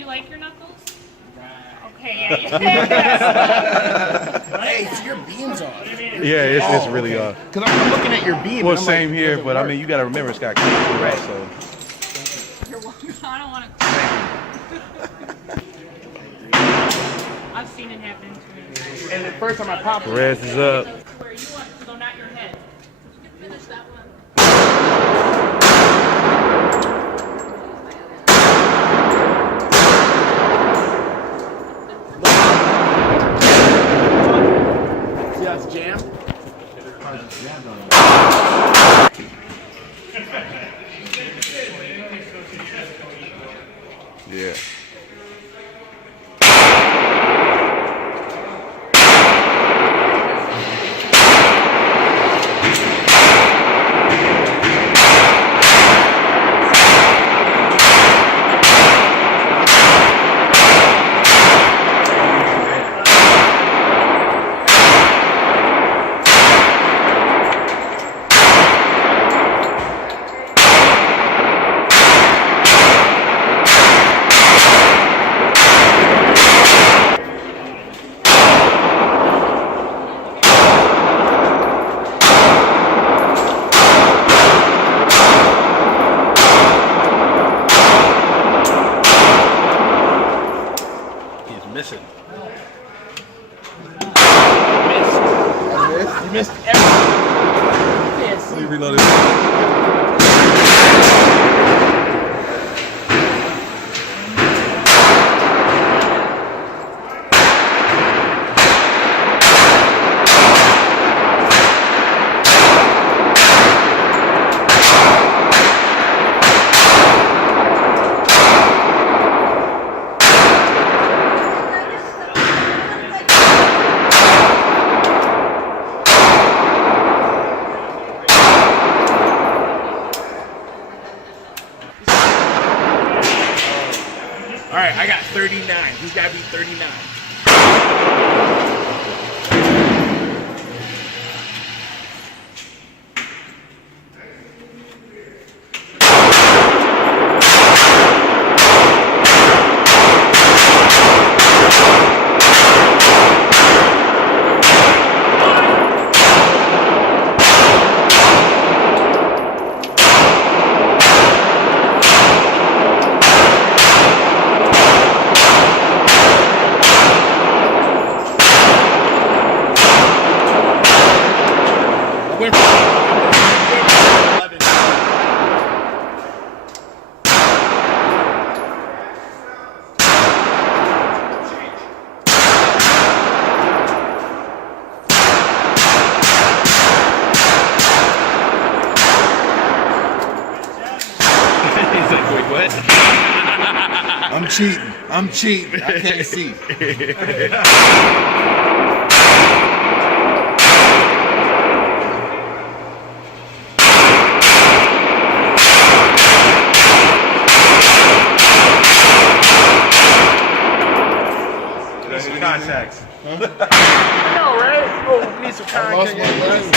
you like your knuckles? Okay, yeah. Hey, so your beam's off. Yeah, it's really off. Because I'm looking at your beam. Well, and I'm same like, here, does it but I work? mean, you got to remember it's got cameras, right? So. I don't want to. I've seen it happen to me. And the first time I popped it, Perez is up. Where you want, so not your head. You can finish that one. see how it's jammed? Yeah. Missing. You missed everything. Let me reload it. All right, I got 39. He's got to be 39. Went from 11. He's like, wait, what? I'm cheating. I'm cheating. I can't see. Contacts. I know, right? Oh, we need some I lost content. my glasses.